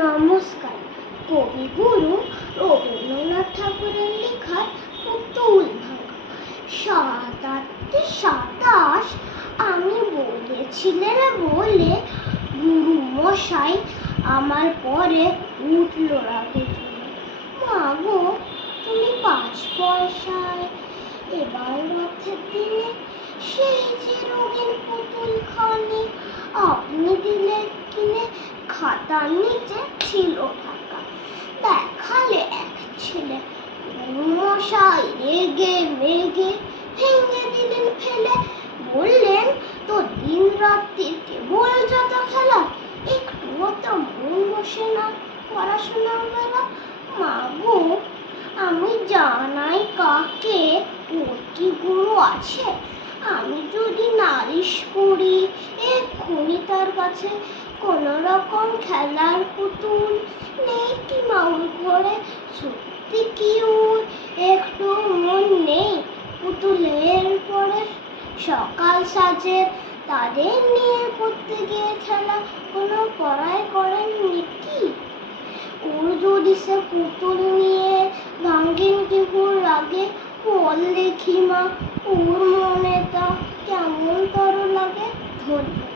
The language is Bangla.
নমস্কার। কবিগুরু রবীন্দ্রনাথ ঠাকুরের লেখা পুতুল ভাঙা। ৭-৮-২৭ আমি বলেছিলেন বলে গুরু মশাই আমার পরে উঠল রাগে চলে। মা গো, তুমি ৫ পয়সায় এবার রথের দিনে সেই যে রঙিন পুতুল খানি আপনি দিলে কিনে খাতার নিচে ছিল ঢাকা। দেখালে এক ছেলে, মশাই রেগে মেগে ভেঙে দিলেন ফেলে। বললেন, তোর দিন রাত্রির কেবল যত খেলা, একটুও তো মন বসে না পড়াশোনার বেলা। মা গো, আমি জানাই কাকে ওর কি গুরু আছে? আমি যদি নালিশ করি এক্ষুনি তার কাছে, কোন রকম খেলার পুতুল নেই কি মাউল ঘরে? সত্যি কি ওর একটু মন নেই পুতুলের পরে? সকাল সাজে তাদের নিয়ে পড়তে গিয়ে খেলা, কোনো পড়ায় করেননি কি? ওর যদি সে পুতুল নিয়ে ভাঙেন কেবল রাগে, বল দেখি মা, ওর মনে তা কেমন তর লাগে? ধন্যবাদ।